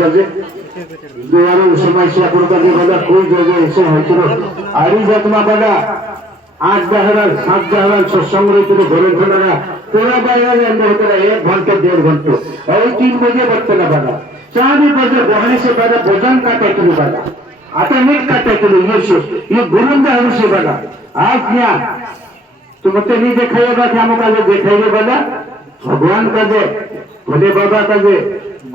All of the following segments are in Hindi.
কাজে দুয়ারের সময় সে আপনার কাছে বাবা কই যাবে এসে হয়েছিল আরই যত্মা বাবা 8-10 7-10 সৎসঙ্গের ঘরে ঘোড়া তোরা বাইরে জানবে হতো 1 ঘন্টা 1.5 ঘন্টা और 3 बजे बचते ना बाबा 4 बजे बहने से बाबा भोजन काटे किलो बाबा आता मीट काटे किलो ये गुरुंदा है से बाबा आज यहाँ तुम तो नहीं दिखाइएगा कि हम काजे दिखाइए बाबा भगवान का दे भोले बाबा का दे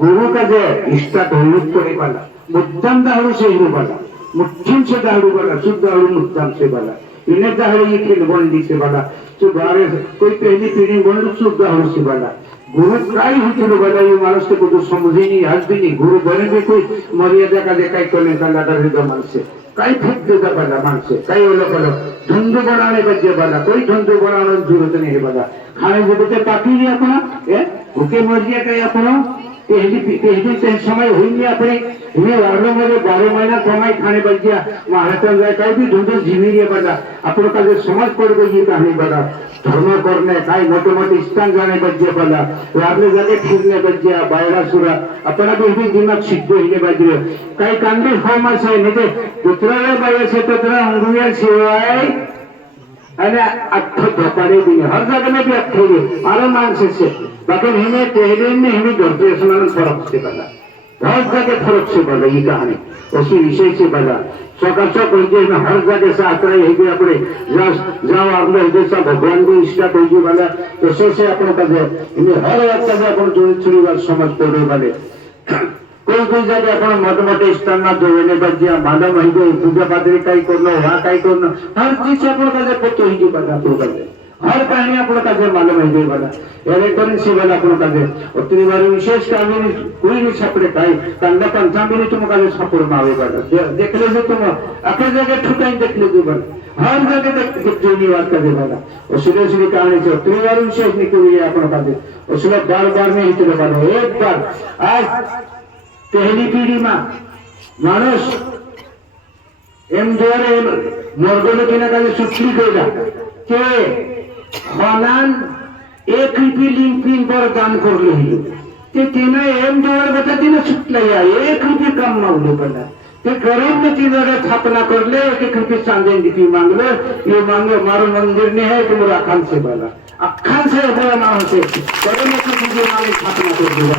गुरु का दे इष्टा धोलुक करे बाबा मुद्दम दारू से ही बाबा मुट्ठिन से दारू बाबा शुद्ध दारू मुद्दम से बाबा इन्हें दारू ये खेल बंदी से बाबा तो बारे कोई पहली पीढ़ी बंद शुद्ध दारू से बाबा गुरु काय होते बाबा ये मानस को तो समझे नहीं आज भी नहीं गुरु बने भी कोई मर्यादा का देखा करने का लाटा हृदय मन से कई फेंक देता बाला मन से कई वो लोग धुंधु बनाने बच्चे बाला कोई धुंधु बनाने की जरूरत नहीं है बाला खाने जो बच्चे पाकी नहीं अपना भूखे मर गया कहीं अपना पहली समय हुई नहीं अपने इन्हें वालों में 12 महीना समय खाने बच गया महाराष्ट्र जाए कहीं भी धुंधु जीवी नहीं बाला अपनों का जो समझ पड़ गई ये कहानी बाला धर्म करने कई मोटे मोटे स्थान जाने बच गया बाला रावले जाके फिरने बच गया बायरा सुरा अपना भी दिमाग सिद्ध होने बच गया कई कांडे फॉर्म से नहीं थे दूसरा बाय से दूसरा अंगुलियां सिवाय अरे अट्ठे धोपारे भी हर जगह में भी अट्ठे भी आराम मानसे से बाकी हमें पहले में हमें डरते सुनाना फर्क से बना हर जगह फर्क से बना ये कहानी उसी विषय से बना सकाल में हर जगह से आता है ये अपने जाओ अपने जैसा भगवान को इष्टा कोई वाला तो से अपने का इन्हें हर एक का अपन जो छुरी बात समझ पड़े वाले कोई जगह अपन मोटे मोटे स्थान ना जो ने बजिया मानव ही गए पूजा पात्री कई करना वहाँ कई करना हर चीज अपन का पत्तो ही जो बता तो कर हर कहानी अपन का मालूम है वाला इलेक्ट्रॉनिक से वाला अपन का उतनी बार विशेष कहानी कोई नहीं छपड़े काई कंडा पंचामी तुम का छपड़ में आवे वाला देख ले जो तुम अकेले जगह ठुकाई देख ले जो हर जगह जो नहीं बात कर वाला और सीधे सीधी कहानी से उतनी बार विशेष निकली है अपन का उसमें बार नहीं चले वाला एक बार आज पहली पीढ़ी में मानुष एम द्वारे मर्गों के ना काले सुखी देगा के खानान एक रुपये लिंक पिन पर दान कर ले ही ते तीना एम द्वारे बता तीना छुट लिया 1 रुपये कम मांगले पड़ा ते गरीब में तीना रे स्थापना कर ले 1 रुपये चांदी दीपी मांग ले ये मांगो मारो मंदिर नहीं है तुम राखान से वाला अखान से बड़ा ना होते बड़े में कुछ भी मालिक स्थापना कर दिया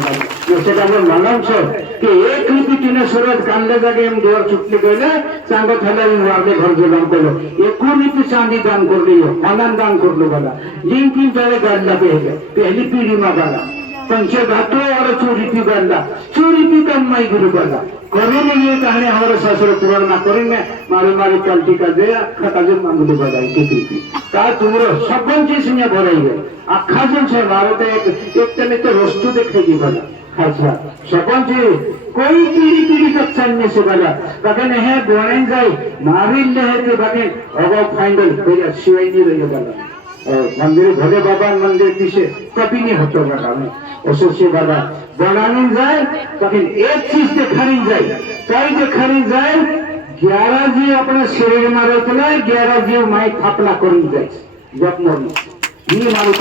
जैसे का वो मालूम से कि 1 रुपये तीने सूरज कांडे जगह हम द्वार छुटले गए चांदा थला वाले घर जो दान करो 1 रुपये चांदी दान कर लियो अनंत दान कर लो वाला लिंक पिन पहले गाड़ला पहली पीढ़ी में वाला पंचधातु और चोरी गाड़ला चोरी कम माई गुरु वाला करेंगे ये कहानी हमारे शास्त्र पुराण ना करेंगे मारी क्वालिटी का दे अखा का जो मामूली बढ़ाई के का तुम्हारे सब चीज में भराई है अखा जन से भारत एक तने तो वस्तु देखेगी वाला अच्छा सब चीज कोई पीढ़ी तक चलने से वाला बाकी नहीं बोने जाए मारी ले है बाकी अगो फाइनल फिर शिवाय नहीं रही वाला मंदिर भोले बाबा मंदिर पीछे कभी नहीं होता वाला में उससे वाला बनाने जाए लेकिन एक चीज दिखानी जाए कई दिखानी जाए 11 जीव अपने शरीर में रहते 11 जीव माई स्थापना करी जाए जब मरी ये मारू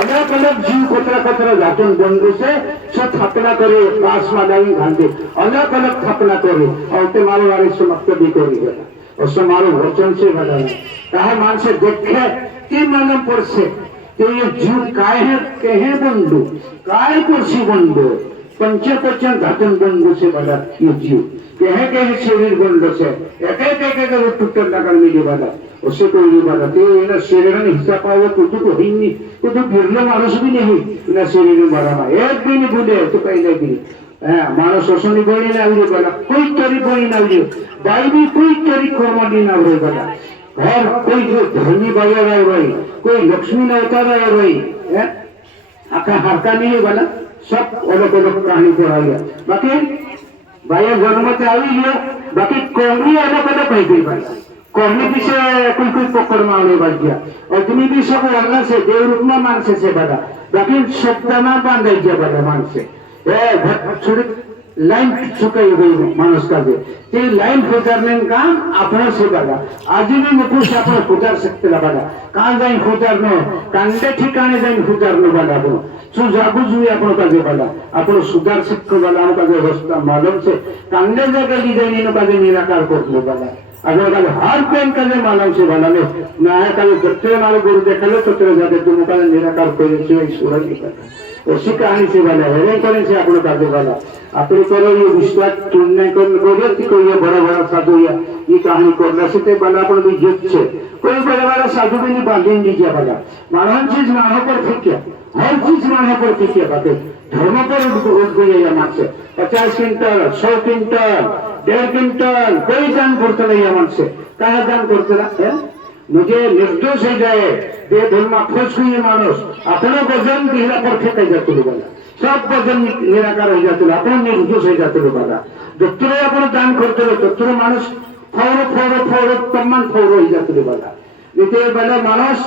अलग अलग जीव कतरा जातन बंधु से सब स्थापना करे पास मालावी घाटे अलग अलग स्थापना करे और ते मारो वाले समाप्त भी करी गया और समारो वचन से बना कहा मान से देखे कि मालूम पड़ से तो ये जीव काय है कहे बंधु काय कुर्सी बंधु पंचपचन घातन बंधु से बना ये जीव कहे शरीर बंधु से एक टूटन लगन मिले वाला उससे कोई नहीं बना तो ये शरीर ने हिस्सा पाओ तो ही नहीं तो गिरने मानुष भी नहीं ना शरीर में बना एक भी नहीं भूले तो कहीं नहीं मानुष शोषणी बनी ना बना कोई तरी बनी ना बाई भी कोई तरी कर्मी ना बना और कोई जो धर्मी बाया रहे भाई कोई लक्ष्मी न अवतार रहे भाई आका हरका नहीं है वाला सब अलग अलग कहानी को आ गया बाकी बाया जन्म से आई गया बाकी कौमी अलग अलग है गई भाई कौमी पीछे कोई पकड़ में आने बच गया और तुम्हें भी सब अल्लाह से देव रूप में मान से बड़ा बाकी शब्द ना बांध गया बड़ा मान से लाइन चुकाई गई मानस का ते लाइन खुदारने काम अपना से बघा आजी भी नको से आपण खुदार सकते बघा का जाईन खुदारनो कांडे ठिकाणी जाईन खुदारनो बघा आपण सो जागू जुई आपण का बघा आपण सुधार सकतो बघा आपण का रस्ता मालूम से कांडे जगह ली जाईन इन का निराकार करतो बघा अगर का हर पेन का मालूम से बघा ने ना का जत्ते मारो गुरु देखले तो तेरे जाके तुम का निराकार कोई से ईश्वर की करता उसी कहानी से वाला है करें से आपण का वाला अपने करो ये विश्वास तुलना कर कि कोई ये बड़ा बड़ा साधु या ये कहानी करना से ते वाला अपन भी जुट छे कोई बड़ा बड़ा साधु भी नहीं बांधेन दीजिए वाला मानव चीज मानव पर फिक्या हर चीज मानव पर फिक्या बातें धर्म पर उठ गई है मार से 50 क्विंटल 100 क्विंटल 1.5 क्विंटल कोई दान करते नहीं है मन से कहा दान करते है मुझे निर्दोष हो जाए ये धर्म खुश हुई मानुष अपना वजन दिला पर फेंका जाते बोला सब वजन निराकार हो जाते अपना निर्दोष हो जाते बोला दोस्तों अपन दान करते दोस्तों मानुष फौर तमान फौर हो जाते बोला नीचे बोला मानुष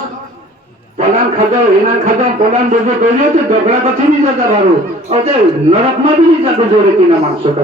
पलान खादा हिना खादा पलान बोझे कोई तो डबरा पछी नहीं जाता बारू और नरक में भी नहीं जाते जोरे की ना मानसों का